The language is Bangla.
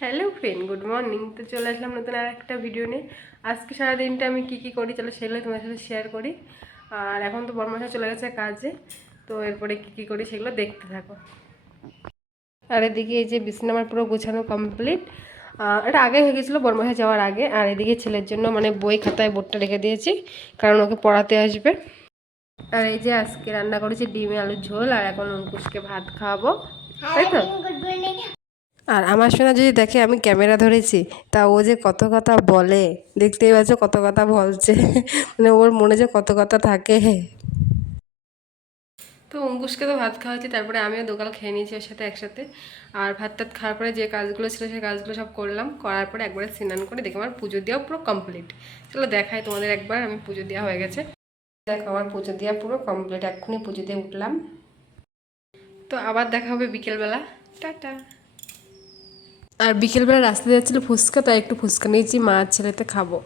Hello friend, good morning. তো চলে আসলাম নতুন আর একটা ভিডিও নিয়ে। আজকে সারাদিনটা আমি কী করি চলো সেগুলো তোমার সাথে শেয়ার করি। আর এখন তো বর্মশাই চলে গেছে কাজে, তো এরপরে কী করি সেগুলো দেখতে থাকো। আর এদিকে এই যে বিছানা আমার পুরো গোছানো কমপ্লিট। এটা আগে হয়ে গেছিলো বর্মশাই যাওয়ার আগে। আর এদিকে ছেলের জন্য মানে বই খাতায় বোর্ডটা রেখে দিয়েছি, কারণ ওকে পড়াতে আসবে। আর এই যে আজকে রান্না করেছি ডিমে আলুর ঝোল, আর এখন অঙ্কুশকে ভাত খাওয়াবো, তাই তো। আর আমার সোনা যদি দেখে আমি ক্যামেরা ধরেছি, তা ও যে কত কথা বলে, দেখতেই পাচ্ছ কত কথা বলছে। মানে ওর মনে যে কত কথা থাকে। তো অঙ্কুশকে তো ভাত খাওয়াচ্ছি, তারপরে আমিও দোকান খেয়ে নিয়েছি ওর সাথে একসাথে। আর ভাত টাত খাওয়ার পরে যে কাজগুলো ছিল সেই কাজগুলো সব করলাম, করার পরে একবারে স্নান করে দেখে আমার পুজো দেওয়া পুরো কমপ্লিট। চলো দেখাই তোমাদের একবার, আমি পুজো দেওয়া হয়ে গেছে। দেখো আমার পুজো দেওয়া পুরো কমপ্লিট, এক্ষুনি পুজো দিয়ে উঠলাম। তো আবার দেখা হবে বিকেলবেলা। টাটা। আর বিকেলবেলা রাস্তায় যাচ্ছিলো ফুচকা, তাই একটু ফুচকা নিয়েছি, মা আর ছেলেতে খাবো।